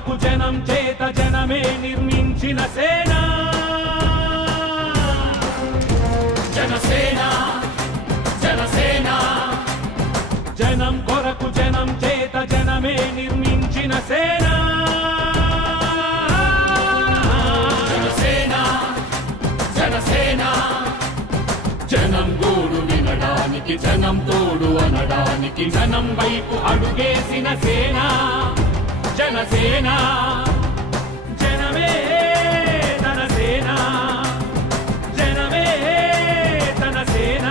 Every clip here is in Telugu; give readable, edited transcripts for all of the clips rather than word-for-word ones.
కొరకు జనం చేత జనమే నిర్మించిన సేన జనసేన జనసేన జనం కొరకు జనం చేత జనమే నిర్మించిన సేన జనసేన జనసేన జనం గోడు వినడానికి జనం తోడు అనడానికి జనం వైపు అడుగేసిన సేన జనసేన జనమే తన సేన జనమే తన సేన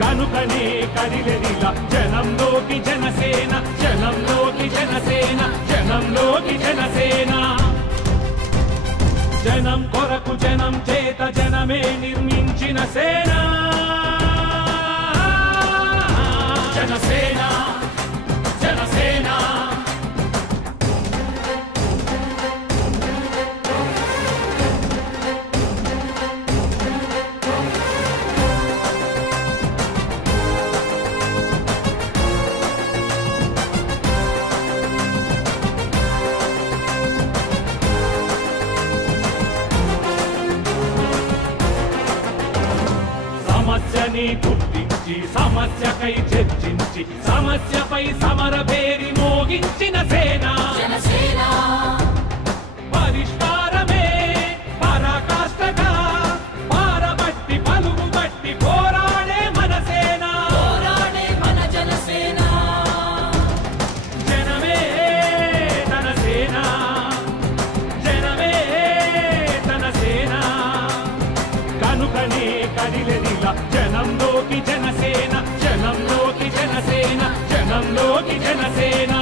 కనుకనే కదిలెదిలా జనంలోకి జనసేన జనంలోకి జనసేన జనంలోకి జనసేన జనం కొరకు జనం చేత జనమే నిర్మించిన సేన జనసేన జనసేన సమస్యని గుర్తించి సమస్యకై చర్చించి సమస్యపై సమర పేరి మోగించిన సేన జనసేన పరిష్కారమే పరాకాష్ఠగా పారబట్టి పలుగు బట్టి పోరాడే మన సేన పోరాడే మన జనసేన జనమే తన సేన జనమే తన సేన కనుకనే కదిలెదిలా జనంలోకి జనసేన జనంలోకి జనసేన జనంలోకి జనసేన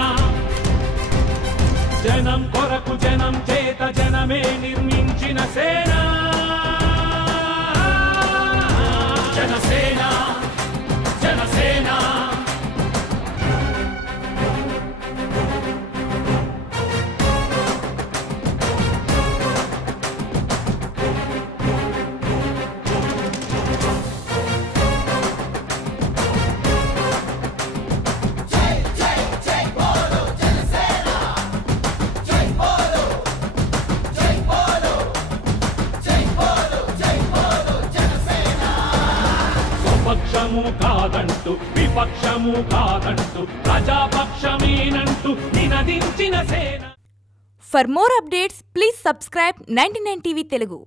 జనం కొరకు జనం చేత జనమే నిర్మించిన సేన జనసేన జనసేన పక్షము కాదంటూ విపక్షము కాదంటూ ప్రజాపక్షమేనంటూ నినదించిన సేన. For more updates, please subscribe 99 TV Telugu.